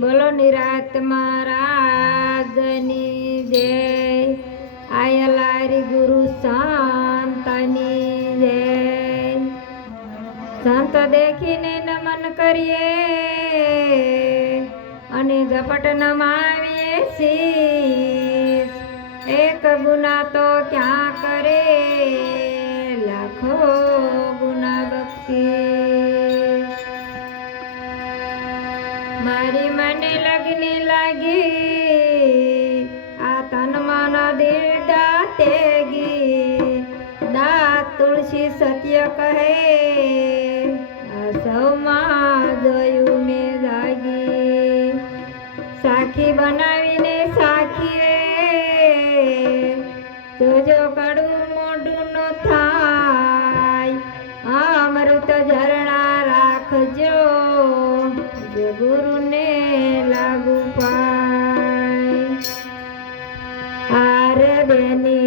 બોલો નિરાત મહારાજની જય. આયલારી ગુરુ શાંતની જય. સંત દેખીને નમન કરીએ અને ઝપટ નમાવીએ શીશ. એક ગુના તો ક્યાં કરે? લાખો મારી મને લગની લાગી, આ તન મન દિલ દાતેગી દા તુલસી સત્ય કહે, આ સૌમાં જોયું મેં લાગી સાખી બનાવીને જે ગુરુને લાગુ પાય. હાર બેની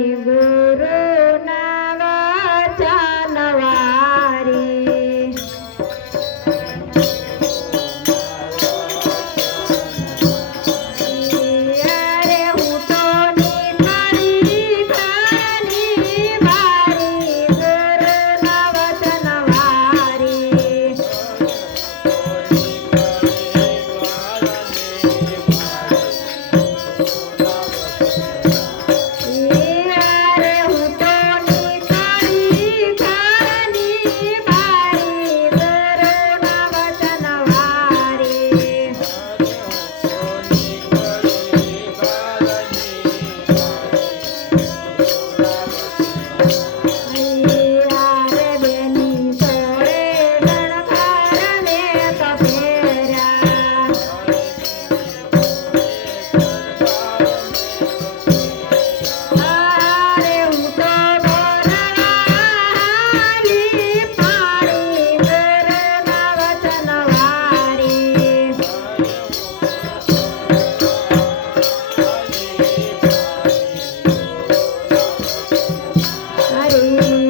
嗯